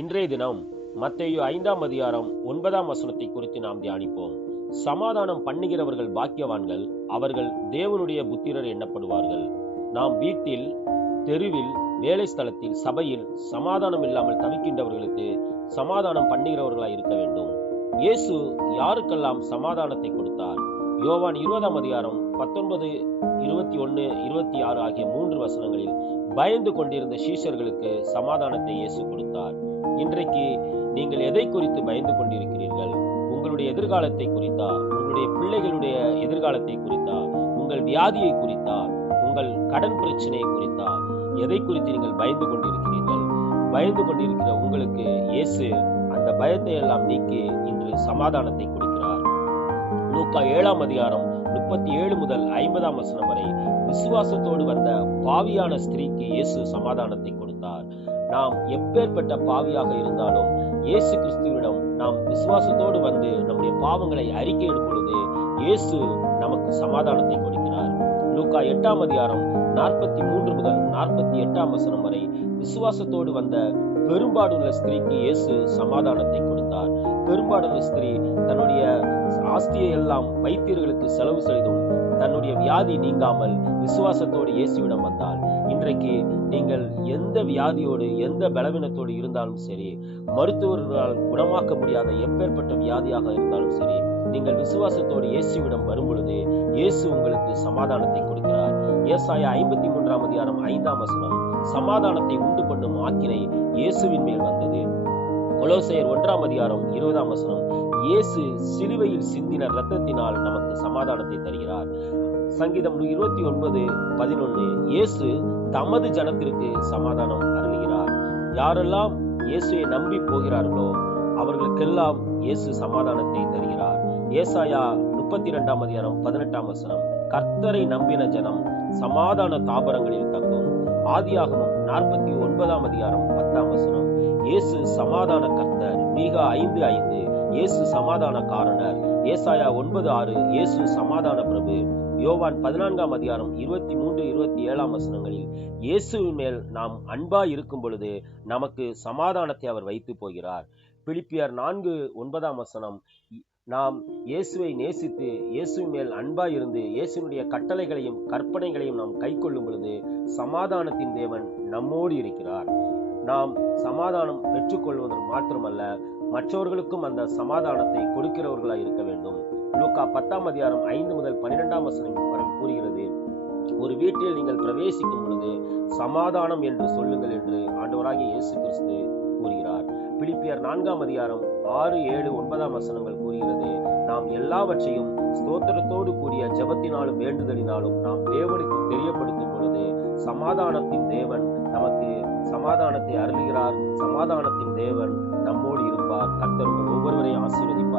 இன்றைய தினம் மத்தேயு 5ஆம் அதிகாரம் 9ஆம் வசனத்தை குறித்து நாம் தியானிப்போம். சமாதானம் பண்ணுகிறவர்கள் பாக்கியவான்கள், அவர்கள் தேவனுடைய புத்திரர் எண்ணப்படுவார்கள். நாம் வீட்டில், தெருவில், வேலை ஸ்தலத்தில், சபையில் சமாதானம் இல்லாமல் தவிக்கின்றவர்களுக்கு சமாதானம் பண்ணுகிறவர்களாய் இருக்க வேண்டும். இயேசு யாருக்கெல்லாம் சமாதானத்தை கொடுத்தார்? யோவான் 20ஆம் அதிகாரம் 19, 21, 26 ஆகிய 3 வசனங்களில் பயந்து கொண்டிருந்த சீஷர்களுக்கு சமாதானத்தை இயேசு கொடுத்தார். இன்றைக்கு நீங்கள் எதை குறித்து பயந்து கொண்டிருக்கிறீர்கள்? உங்களுடைய எதிர்காலத்தை குறித்தா? உங்களுடைய பிள்ளைகளுடைய எதிர்காலத்தை குறித்தா? உங்கள் வியாதியை குறித்தா? உங்கள் கடன் பிரச்சனையை குறித்தா? எதை குறித்து நீங்கள் பயந்து கொண்டிருக்கிறீர்கள்? பயந்து கொண்டிருக்கிற உங்களுக்கு இயேசு அந்த பயத்தை எல்லாம் நீக்கி இன்று சமாதானத்தை கொடுக்கிறார். லூக்கா 7ஆம் அதிகாரம் 37 முதல் 50ஆம் வசனம் வரை விசுவாசத்தோடு வந்த பாவியான ஸ்திரீக்கு இயேசு சமாதானத்தை கொடுத்தார். நாம் எப்பேற்பட்ட பாவியாக இருந்தாலும் இயேசு கிறிஸ்துவிடம் நாம் விசுவாசத்தோடு வந்து நம்முடைய பாவங்களை அறிக்கையிடும் பொழுது இயேசு நமக்கு சமாதானத்தை கொடுக்கிறார். லூக்கா 8ஆம் அதிகாரம் 43 முதல் 48ஆம் வசனம் வரை விசுவாசத்தோடு வந்த பெரும்பாடுள்ள ஸ்திரீக்கு இயேசு சமாதானத்தை கொடுத்தார். பெரும்பாடுள்ள ஸ்திரீ தன்னுடைய ஆஸ்தியை எல்லாம் வைத்தியர்களுக்கு செலவு செய்தும் தன்னுடைய வியாதி நீங்காமல் விசுவாசத்தோடு இயேசுவிடம் வந்தால், இன்றைக்கு நீங்கள் எந்த வியாதியோடு எந்த பலவீனத்தோடு இருந்தாலும் சரி, மருத்துவர்களால் குணமாக்க முடியாத எப்பேற்பட்ட வியாதியாக இருந்தாலும் சரி, நீங்கள் விசுவாசத்தோடு இயேசுவிடம் வரும் பொழுது இயேசு உங்களுக்கு சமாதானத்தை கொடுக்கிறார். ஏசாயா 53ஆம் அதிகாரம் 5ஆம் வசனம், சமாதானத்தை உண்டு பண்ணும் ஆக்கினை இயேசுவின் மேல் வந்தது. கொலோசையர் 1ஆம் அதிகாரம் 20ஆம் வசனம், இயேசு சிலுவையில் சிந்தின இரத்தத்தினால் நமக்கு சமாதானத்தை தருகிறார். சங்கீதம் 29:11, இயேசு தமது ஜனத்திற்கு சமாதானம் அருளுகிறார். யாரெல்லாம் இயேசுவை நம்பி போகிறார்களோ அவர்களுக்கெல்லாம் இயேசு சமாதானத்தை தருகிறார். ஏசாயா 32ஆம் அதிகாரம் 18ஆம் வசனம், கர்த்தரை நம்பின ஜனம் சமாதான தாபரங்களில் தங்கும். ஆதியாகமம் 49ஆம் அதிகாரம் 10ஆம் வசனம், இயேசு சமாதான கர்த்தர். மீகா 5:5, இயேசு சமாதான காரணர். ஏசாயா 9:6, இயேசு சமாதான பிரபு. யோவான் 14ஆம் அதிகாரம் 23, 27ஆம் வசனங்களில் இயேசுவின் மேல் நாம் அன்பாய் இருக்கும் பொழுது நமக்கு சமாதானத்தை அவர் வைத்து போகிறார். பிலிப்பியர் 4:9ஆம் வசனம், நாம் இயேசுவை நேசித்து இயேசுவின் மேல் அன்பாய் இருந்து இயேசுனுடைய கட்டளைகளையும் கற்பனைகளையும் நாம் கை கொள்ளும் பொழுது சமாதானத்தின் தேவன் நம்மோடு இருக்கிறார். நாம் சமாதானம் பெற்றுக்கொள்வதற்கு மாத்திரமல்ல, மற்றவர்களுக்கும் அந்த சமாதானத்தை கொடுக்கிறவர்களாய் இருக்க வேண்டும். லூக்கா 10ஆம் அதிகாரம் 5 முதல் 12ஆம் வசனம் வரை கூறுகிறது, ஒரு வீட்டில் நீங்கள் பிரவேசிக்கும் பொழுது சமாதானம் என்று சொல்லுங்கள் என்று ஆண்டவராகிய இயேசு கிறிஸ்து கூறுகிறார். பிலிப்பியர் 4ஆம் அதிகாரம் 6, 7, 9ஆம் வசனங்கள் கூறுகிறது, நாம் எல்லாவற்றையும் ஸ்தோத்திரத்தோடு கூடிய ஜெபத்தினாலும் வேண்டுதலினாலும் நாம் தேவனுக்கு தெரியப்படுத்தும் பொழுது சமாதானத்தின் தேவன் நமக்கு சமாதானத்தை அருளுகிறார். சமாதானத்தின் தேவன் நம்மோடு இருப்பார். கர்த்தர் ஒவ்வொருவரையும் ஆசீர்வதிப்பார்.